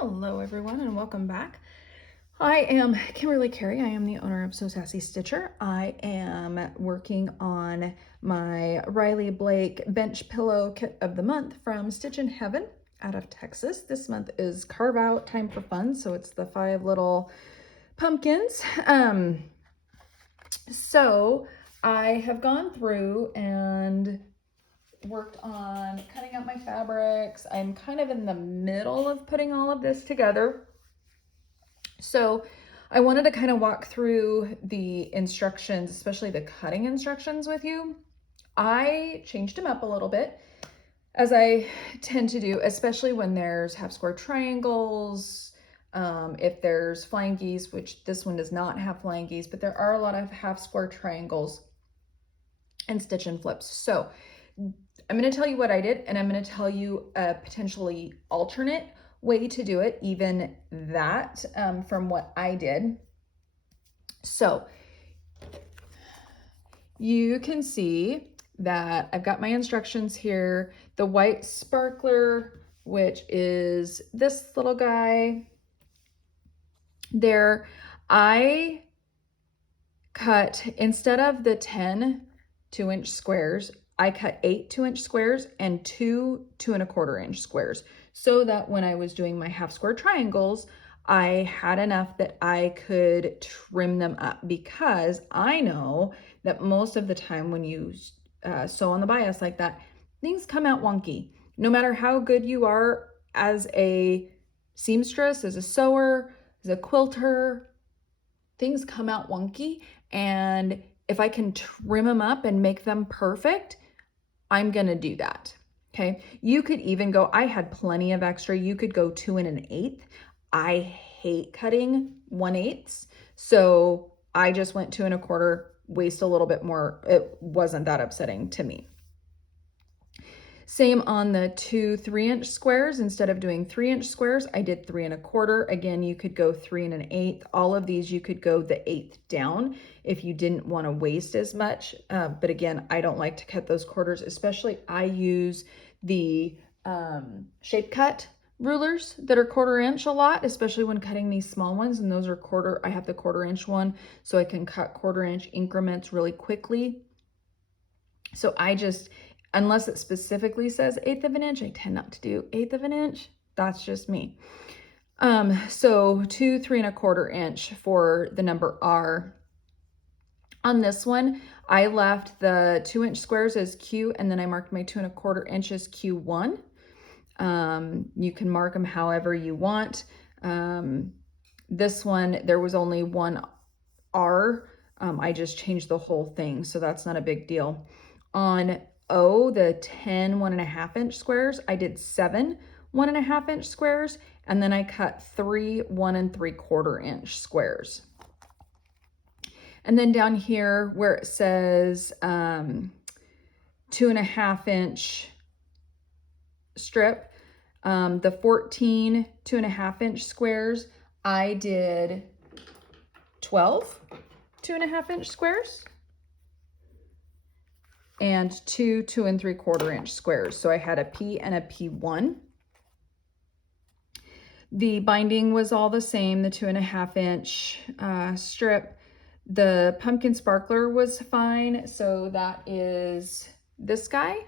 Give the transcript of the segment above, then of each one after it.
Hello everyone and welcome back. I am Kimberly Carey. I am the owner of So Sassy Stitcher. I am working on my Riley Blake bench pillow kit of the month from Stitch in Heaven out of Texas. This month is Carve Out Time for Fun, so it's the 5 little pumpkins. So I have gone through and worked on cutting out my fabrics. I'm kind of in the middle of putting all of this together. So I wanted to kind of walk through the instructions, especially the cutting instructions with you. I changed them up a little bit, as I tend to do, especially when there's half square triangles, if there's flying geese, which this one does not have flying geese, but there are a lot of half square triangles and stitch and flips. So I'm going to tell you what I did, and I'm going to tell you a potentially alternate way to do it, even that from what I did. So you can see that I've got my instructions here. The white sparkler, which is this little guy there, I cut, instead of the 10 2-inch squares, I cut 8 2-inch squares and 2 2¼ inch squares, so that when I was doing my half square triangles, I had enough that I could trim them up, because I know that most of the time when you sew on the bias like that, things come out wonky. No matter how good you are as a seamstress, as a sewer, as a quilter, things come out wonky. And if I can trim them up and make them perfect, I'm gonna do that. Okay, you could even go, I had plenty of extra, you could go 2 1/8. I hate cutting 1/8, so I just went 2 1/4, waste a little bit more. It wasn't that upsetting to me. Same on the 2 3-inch squares. Instead of doing 3-inch squares, I did 3 1/4. Again, you could go 3 1/8. All of these you could go the 1/8 down if you didn't want to waste as much. But again, I don't like to cut those quarters, especially I use the shape cut rulers that are 1/4 inch a lot, especially when cutting these small ones. And those are quarter, I have the 1/4 inch one, so I can cut 1/4 inch increments really quickly. So I just, unless it specifically says 1/8 of an inch, I tend not to do 1/8 of an inch. That's just me. So 2 3 1/4 inch for the number R. On this one, I left the 2-inch squares as Q, and then I marked my 2 1/4 inches Q1. You can mark them however you want. This one, there was only one R. I just changed the whole thing, so that's not a big deal. On O, the 10 1/2-inch squares, I did 7 1/2-inch squares, and then I cut 3 1 3/4-inch squares. And then down here where it says 2 1/2-inch strip, the 14 2 1/2-inch squares, I did 12 2 1/2-inch squares and 2 2 3/4-inch squares. So I had a P and a P1. The binding was all the same, the 2 1/2-inch strip. The pumpkin sparkler was fine, so that is this guy.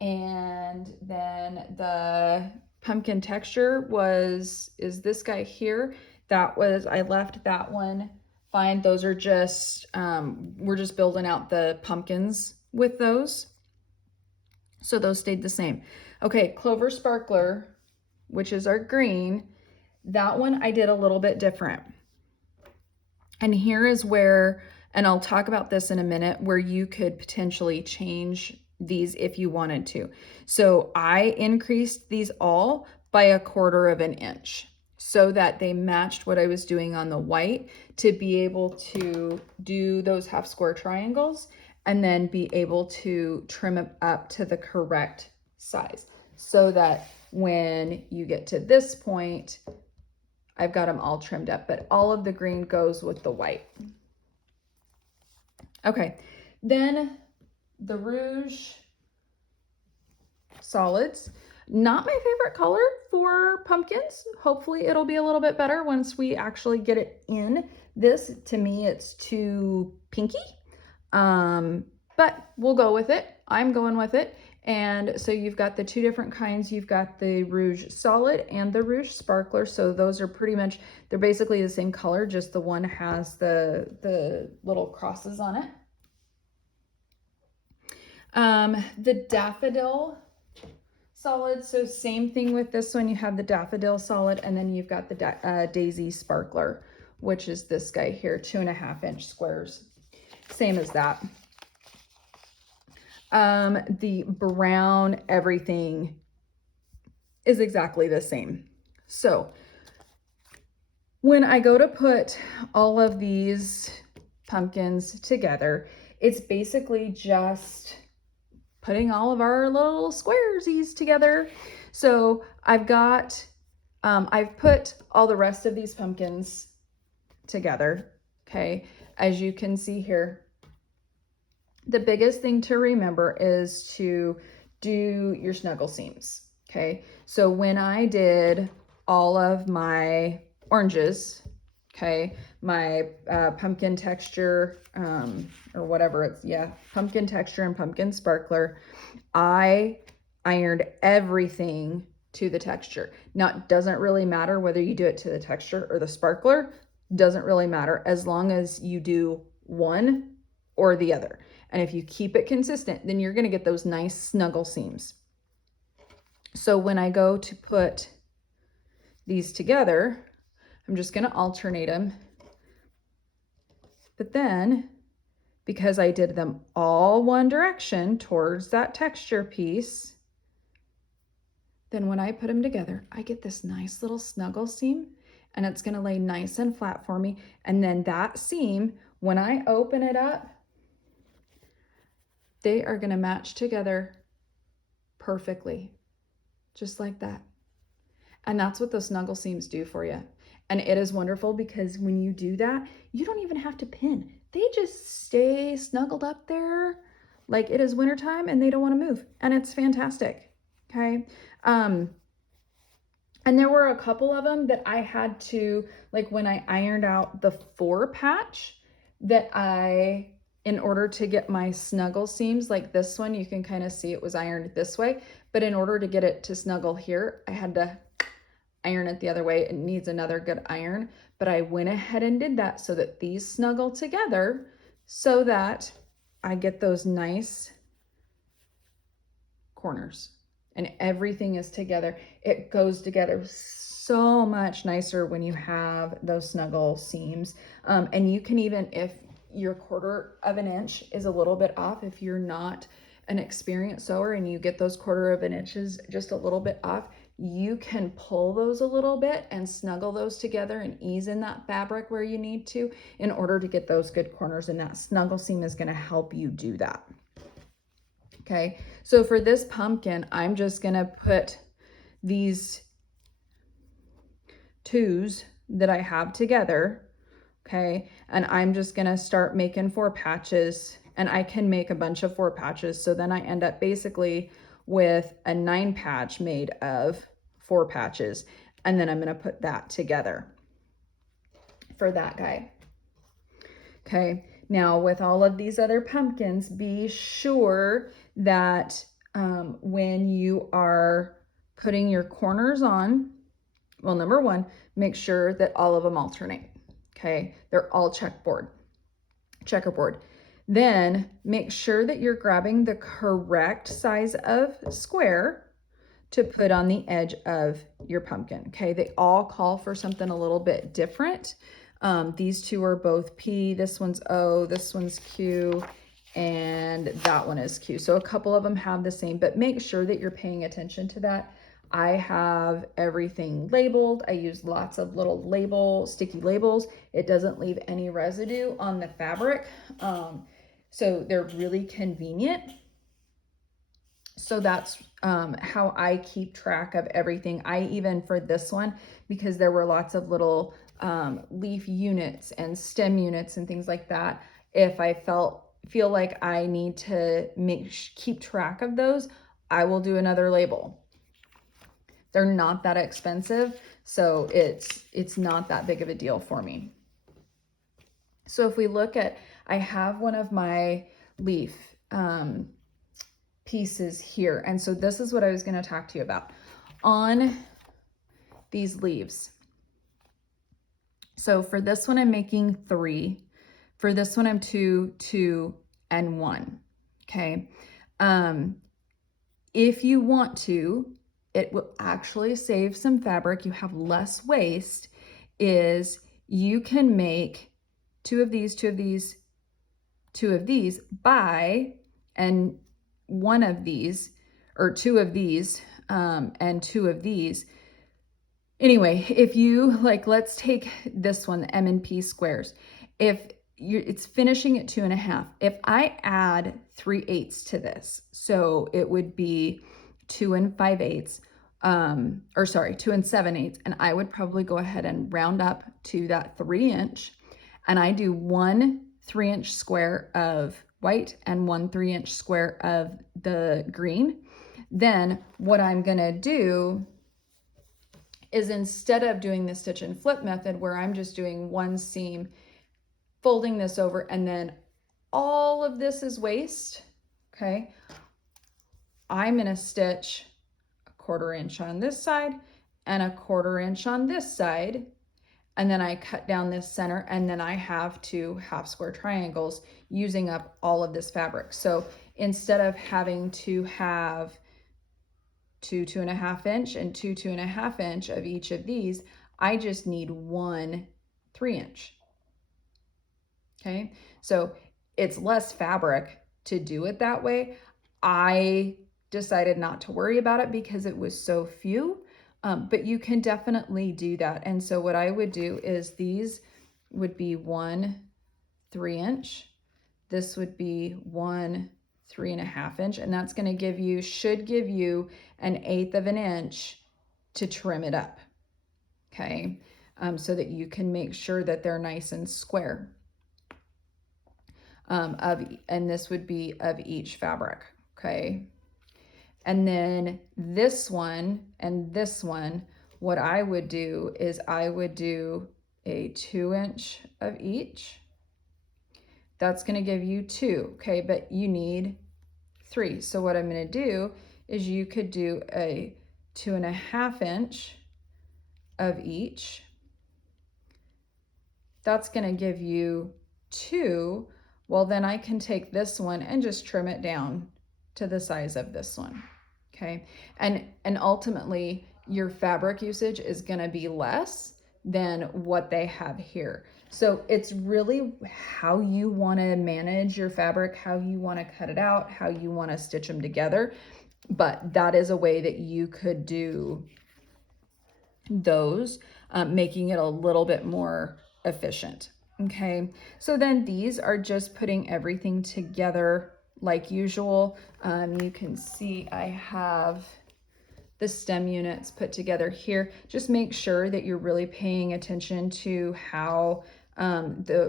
And then the pumpkin texture is this guy here. That was, I left that one fine. Those are just, we're just building out the pumpkins with those. So those stayed the same. Okay, Clover Sparkler, which is our green, that one I did a little bit different. And here is where, and I'll talk about this in a minute, where you could potentially change these if you wanted to. So I increased these all by 1/4 inch so that they matched what I was doing on the white, to be able to do those half square triangles and then be able to trim them up to the correct size, so that when you get to this point, I've got them all trimmed up, but all of the green goes with the white. Okay, then the rouge solids. Not my favorite color for pumpkins. Hopefully it'll be a little bit better once we actually get it in. This, to me, it's too pinky. But we'll go with it. I'm going with it. And so you've got the two different kinds. You've got the Rouge Solid and the Rouge Sparkler. So those are pretty much, they're basically the same color, just the one has the little crosses on it. The Daffodil Solid, so same thing with this one. You have the Daffodil Solid, and then you've got the Daisy Sparkler, which is this guy here, 2.5-inch squares. Same as that. The brown everything is exactly the same. So when I go to put all of these pumpkins together, it's basically just putting all of our little squaresies together. So I've got, I've put all the rest of these pumpkins together, okay? As you can see here, the biggest thing to remember is to do your snuggle seams, okay? So when I did all of my oranges, okay, my pumpkin texture, or whatever it's, yeah, pumpkin texture and pumpkin sparkler, I ironed everything to the texture. Now, it doesn't really matter whether you do it to the texture or the sparkler, doesn't really matter as long as you do one or the other. And if you keep it consistent, then you're going to get those nice snuggle seams. So when I go to put these together, I'm just going to alternate them. But then, because I did them all one direction towards that texture piece, then when I put them together, I get this nice little snuggle seam, and it's going to lay nice and flat for me. And then that seam, when I open it up, they are going to match together perfectly, just like that. And that's what those snuggle seams do for you. And it is wonderful because when you do that, you don't even have to pin. They just stay snuggled up there like it is wintertime and they don't want to move. And it's fantastic. Okay. And there were a couple of them that I had to, like when I ironed out the 4 patch, that in order to get my snuggle seams, like this one, you can kind of see it was ironed this way, but in order to get it to snuggle here, I had to iron it the other way. It needs another good iron, but I went ahead and did that so that these snuggle together so that I get those nice corners and everything is together. It goes together so much nicer when you have those snuggle seams. And you can even, if your 1/4 of an inch is a little bit off, if you're not an experienced sewer and you get those 1/4 of an inches just a little bit off, you can pull those a little bit and snuggle those together and ease in that fabric where you need to in order to get those good corners, and that snuggle seam is going to help you do that. Okay, so for this pumpkin, I'm just going to put these 2s that I have together, okay, and I'm just going to start making 4 patches, and I can make a bunch of 4 patches, so then I end up basically with a 9 patch made of 4 patches, and then I'm going to put that together for that guy. Okay, now with all of these other pumpkins, be sure that when you are putting your corners on, well, number 1, make sure that all of them alternate. Okay, they're all checkerboard. Then make sure that you're grabbing the correct size of square to put on the edge of your pumpkin. Okay, they all call for something a little bit different. These 2 are both P, this one's O, this one's Q, and that one is Q. So a couple of them have the same, but make sure that you're paying attention to that. I have everything labeled. I use lots of little sticky labels. It doesn't leave any residue on the fabric. So they're really convenient. So that's how I keep track of everything. I even, for this one, because there were lots of little leaf units and stem units and things like that, if I feel like I need to keep track of those, I will do another label. They're not that expensive, so it's not that big of a deal for me. So if we look at, I have one of my leaf pieces here, and so this is what I was going to talk to you about on these leaves. So for this one, I'm making 3. For this one, I'm 2, 2, and 1. Okay. If you want to, it will actually save some fabric. You have less waste. Is you can make 2 of these, 2 of these, 2 of these by, and 1 of these, or 2 of these, and 2 of these. Anyway, if you like, let's take this one, the M&P squares. If it's finishing at 2.5. If I add 3/8 to this, so it would be 2 5/8, or sorry, 2 7/8, and I would probably go ahead and round up to that 3-inch, and I do 1 3-inch square of white and 1 3-inch square of the green. Then what I'm gonna do is, instead of doing the stitch and flip method where I'm just doing 1 seam, folding this over, and then all of this is waste, okay, I'm going to stitch a 1/4 inch on this side and a 1/4 inch on this side, and then I cut down this center, and then I have 2 half square triangles using up all of this fabric. So instead of having to have 2 2.5 inch and 2 2.5 inch of each of these, I just need 1 3-inch. Okay, so it's less fabric to do it that way. I decided not to worry about it because it was so few, but you can definitely do that. And so what I would do is, these would be 1 3-inch. This would be 1 3.5 inch, and that's going to give you, should give you 1/8 of an inch to trim it up. Okay, so that you can make sure that they're nice and square. And this would be of each fabric. Okay, and then this one and this one, what I would do is I would do a 2-inch of each. That's going to give you 2. Okay, but you need 3. So what I'm going to do is, you could do a 2.5 inch of each. That's going to give you 2. Well, then I can take this one and just trim it down to the size of this one. Okay, and ultimately your fabric usage is going to be less than what they have here. So it's really how you want to manage your fabric, how you want to cut it out, how you want to stitch them together. But that is a way that you could do those, making it a little bit more efficient. Okay, so then these are just putting everything together like usual. You can see I have the stem units put together here. Just make sure that you're really paying attention to how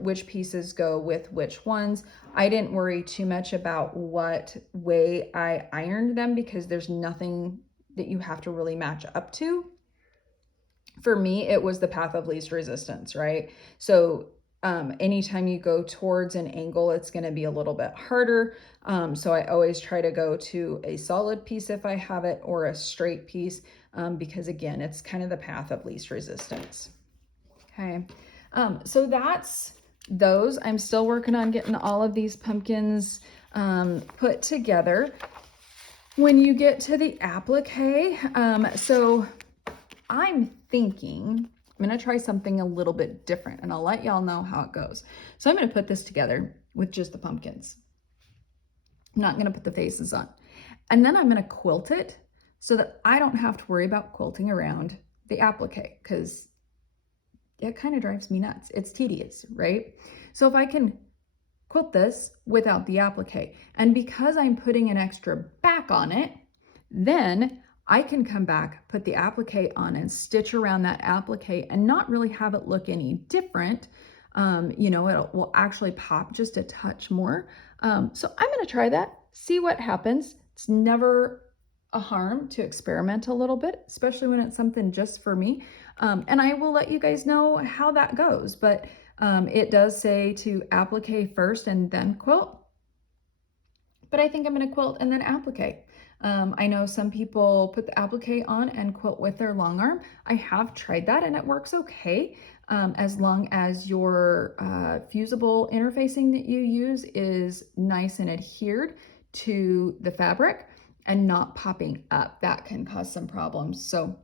which pieces go with which ones. I didn't worry too much about what way I ironed them, because there's nothing that you have to really match up to. For me, it was the path of least resistance, right? So anytime you go towards an angle, it's going to be a little bit harder. So I always try to go to a solid piece if I have it, or a straight piece, because again, it's kind of the path of least resistance. Okay, so that's those. I'm still working on getting all of these pumpkins put together. When you get to the applique, so I'm thinking I'm going to try something a little bit different, and I'll let y'all know how it goes. So I'm going to put this together with just the pumpkins. I'm not going to put the faces on. And then I'm going to quilt it so that I don't have to worry about quilting around the applique, because it kind of drives me nuts. It's tedious, right? So if I can quilt this without the applique, and because I'm putting an extra back on it, then I can come back, put the applique on, and stitch around that applique and not really have it look any different. You know, it will actually pop just a touch more. So I'm going to try that, see what happens. It's never a harm to experiment a little bit, especially when it's something just for me. And I will let you guys know how that goes. But it does say to applique first and then quilt. But I think I'm going to quilt and then applique. I know some people put the applique on and quilt with their long arm. I have tried that and it works okay, as long as your fusible interfacing that you use is nice and adhered to the fabric and not popping up. That can cause some problems. So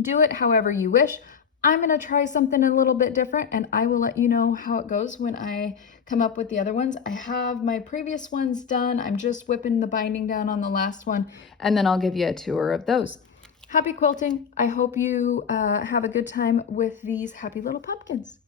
do it however you wish. I'm going to try something a little bit different and I will let you know how it goes when I come up with the other ones. I have my previous ones done. I'm just whipping the binding down on the last one and then I'll give you a tour of those. Happy quilting. I hope you have a good time with these happy little pumpkins.